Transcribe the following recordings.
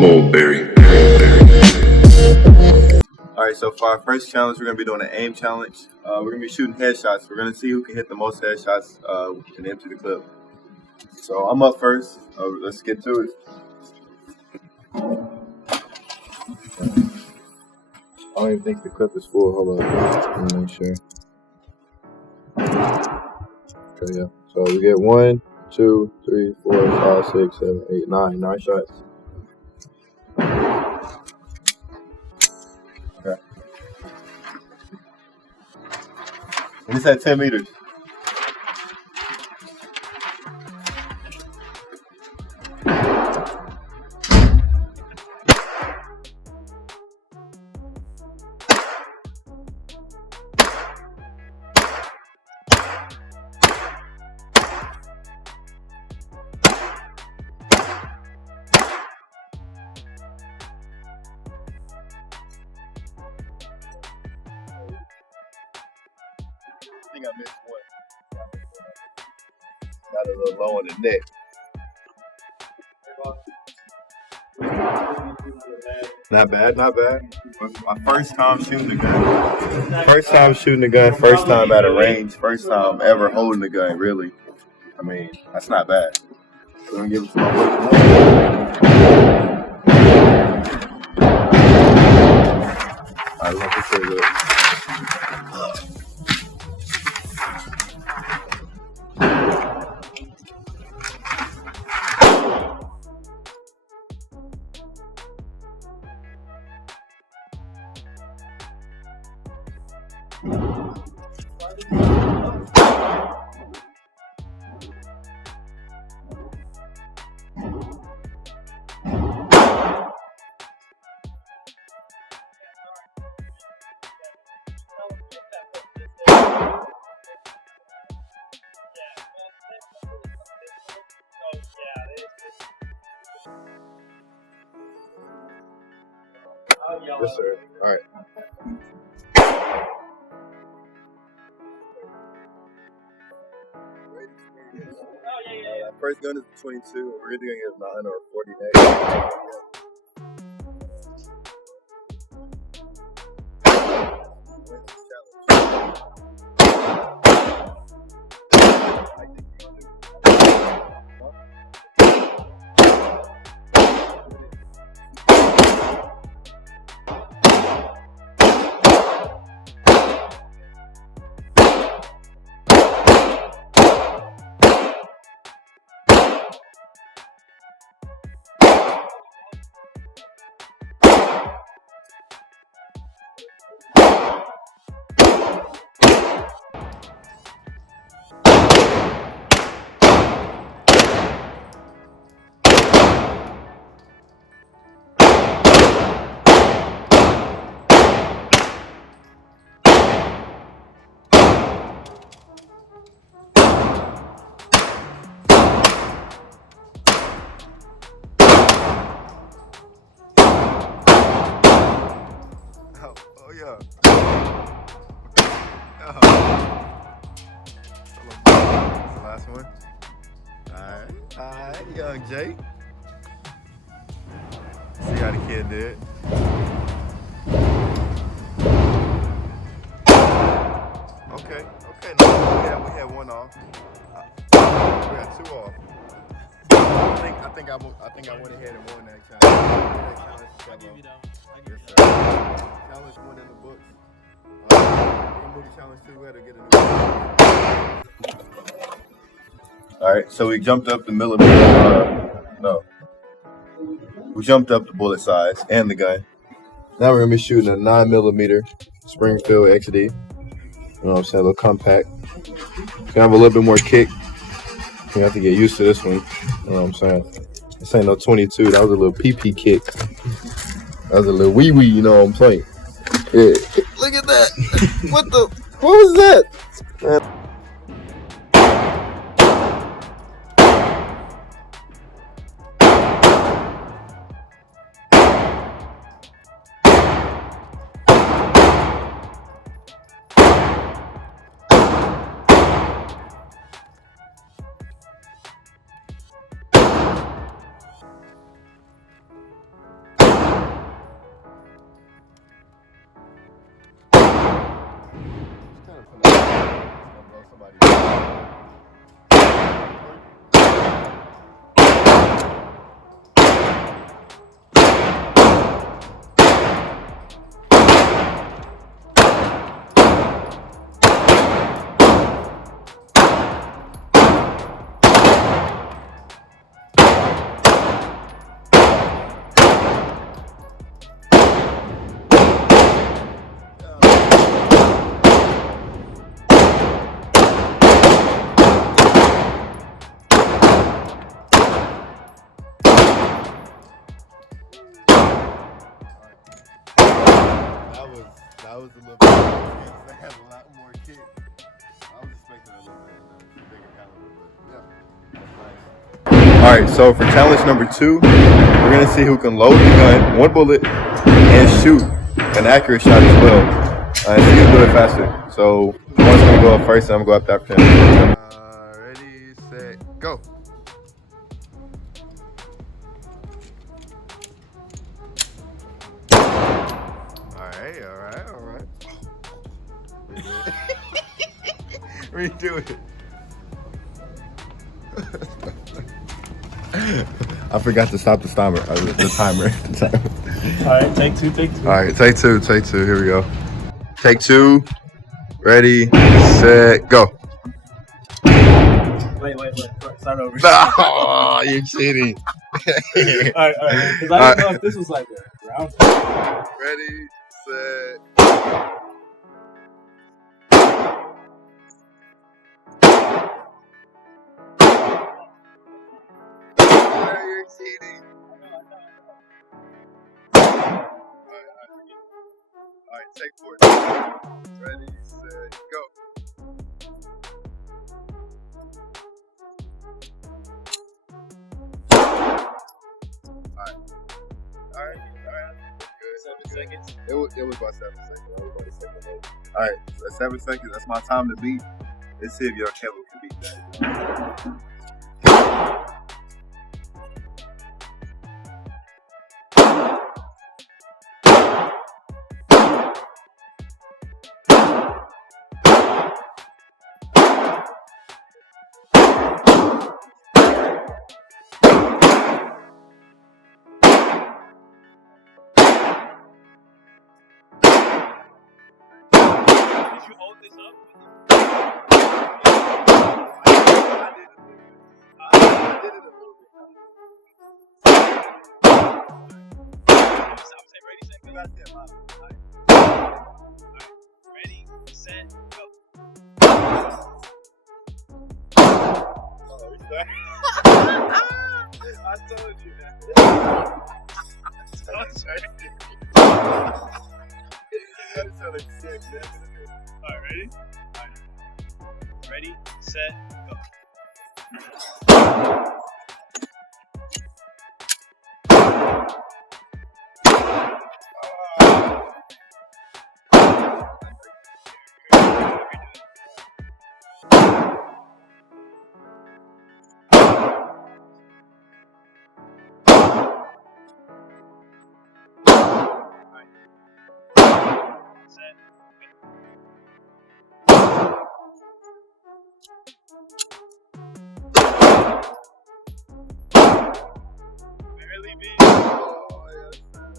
Mulberry. Alright, so for our first challenge, we're going to be doing an aim challenge. We're going to be shooting headshots. We're going to see who can hit the most headshots and empty the clip. So I'm up first. Let's get to it. I don't even think the clip is full. Hold on. Let me make sure. Okay, yeah. So we get 1, 2, 3, 4, 5, 6, 7, 8, 9. 9 shots. Okay. And it's at 10 meters. I think I missed one. Got a little low on the neck. Not bad, not bad. My first time shooting the gun. First time shooting the gun, first time at a range, first time ever holding the gun, really. I mean, that's not bad. We're gonna give it to my boy. Alright, let me say look. Yes, sir. All right. First gun is 22. We're either gonna get 9 or 40 next. Oh yeah. That's the last one. Alright, young Jay. See how the kid did. Okay, no, we had one off. We had 2 off. I think I went ahead and won that challenge. I'll give you that. Yes, sir. Challenge 1 in the books. We'll move the challenge 2. We had to get a new. All right, so we jumped up the millimeter. We jumped up the bullet size and the gun. Now we're gonna be shooting a 9mm Springfield XD. You know what I'm saying? A little compact. It's gonna have a little bit more kick. You have to get used to this one. You know what I'm saying? This ain't no 22. That was a little PP kick. That was a little wee-wee, you know what I'm saying? Yeah. Look at that. What was that? Man. somebody. That was a little bit. I had a lot more kick. I was expecting a little bit bigger caliber, but yeah, that's nice. All right, so for challenge number 2, we're gonna see who can load the gun, 1 bullet, and shoot an accurate shot as well. And see who do it faster. So one's gonna go up first, and I'm gonna go up after him. Ready, set, go. All right. Redo it. I forgot to stop the timer. All right, take two. All right, take two. Here we go. Take 2. Ready, set, go. Wait. Start over. Oh, you're cheating. All right. Because I didn't know if this was like a round. Ready, set. You're cheating. All right, take 4. Ready, set, go. All right. Good. 7 seconds. It was about 7 seconds. All right, so that's 7 seconds. That's my time to beat. Let's see if your Kevo can beat that. Did you hold this up? I did it a little bit. Ready, set, go. Ready, set, go. I told you that. All right, ready? All right. Ready, set, go.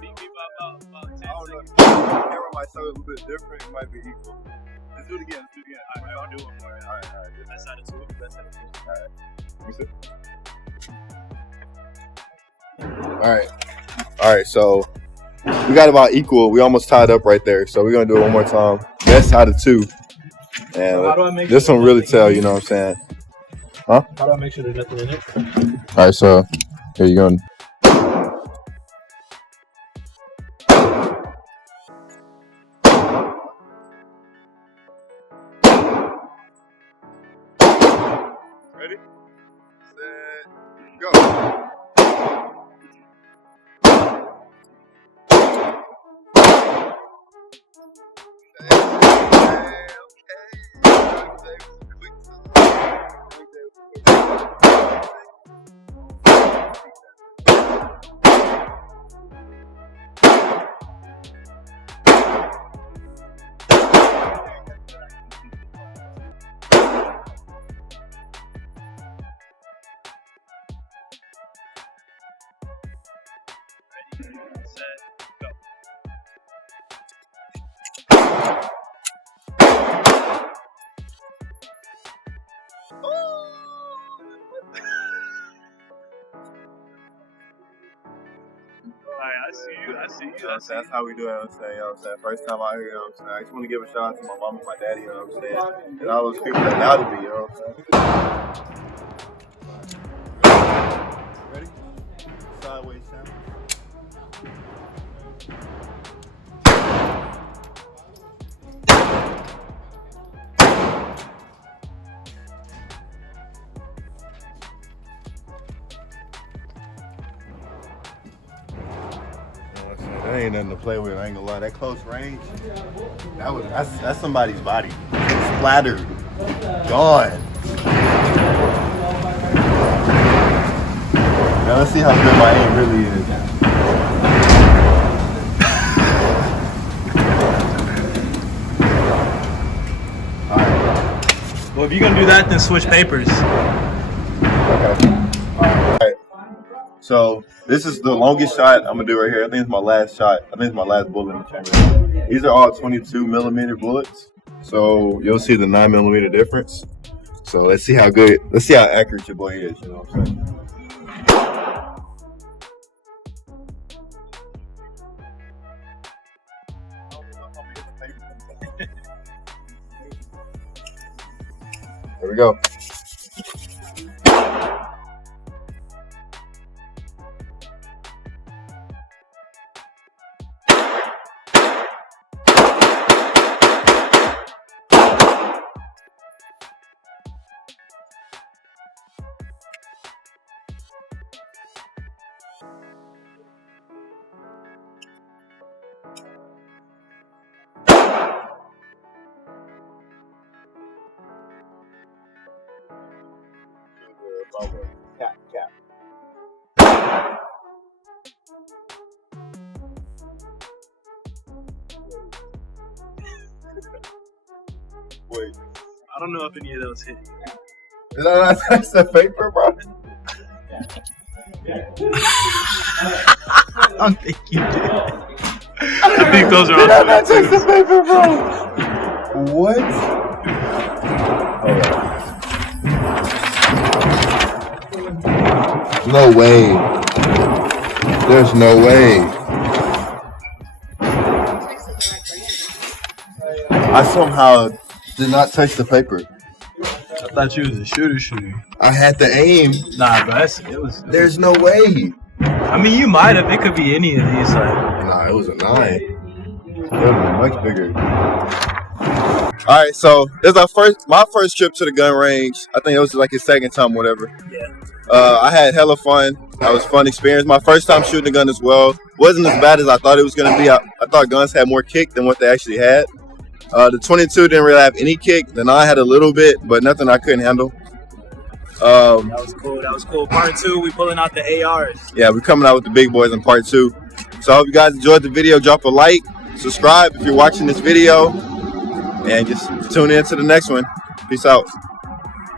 Beat me by about 10 seconds. The camera might sound a little bit different. It might be equal. Let's do it again. All right, I'll do one more. All right. That's out of 2. All right. All right. So we got about equal. We almost tied up right there. So we're gonna do it one more time. Best out of 2. And this one really tell. You know what I'm saying? Huh? How do I make sure there's nothing in it? All right. So here you go. Ready, set, go. Set, go. Alright, I see you. That's how we do it. First time out here, I just want to give a shout out to my mom and my daddy, and all those people that doubted me, Ready? Sideways sound. That ain't nothing to play with. I ain't gonna lie. That close range, that's somebody's body. Splattered, gone. Now let's see how good my aim really is. All right. Well, if you're gonna do that, then switch papers. Okay. All right. So this is the longest shot I'm gonna do right here. I think it's my last shot. I think it's my last bullet in the chamber. These are all 22 millimeter bullets. So you'll see the 9 millimeter difference. So let's see how accurate your boy is. You know what I'm saying? Here we go. Cap. Wait. I don't know if any of those hit. Did I not touch the paper, bro? I don't think you did. I think those are Did I not also touch the paper, bro? What? No way. There's no way. I somehow did not touch the paper. I thought you was a shooter. I had the aim. Nah, bro, it was. There's no way. I mean, you might have. It could be any of these. Nah, it was a 9. It would have been much bigger. All right, so this is my first trip to the gun range. I think it was like his second time, whatever. Yeah. I had hella fun. That was a fun experience. My first time shooting a gun as well. Wasn't as bad as I thought it was going to be. I thought guns had more kick than what they actually had. The 22 didn't really have any kick. The 9 had a little bit, but nothing I couldn't handle. That was cool. Part 2, we pulling out the ARs. Yeah, we're coming out with the big boys in part 2. So I hope you guys enjoyed the video. Drop a like, subscribe if you're watching this video, and just tune in to the next one. Peace out.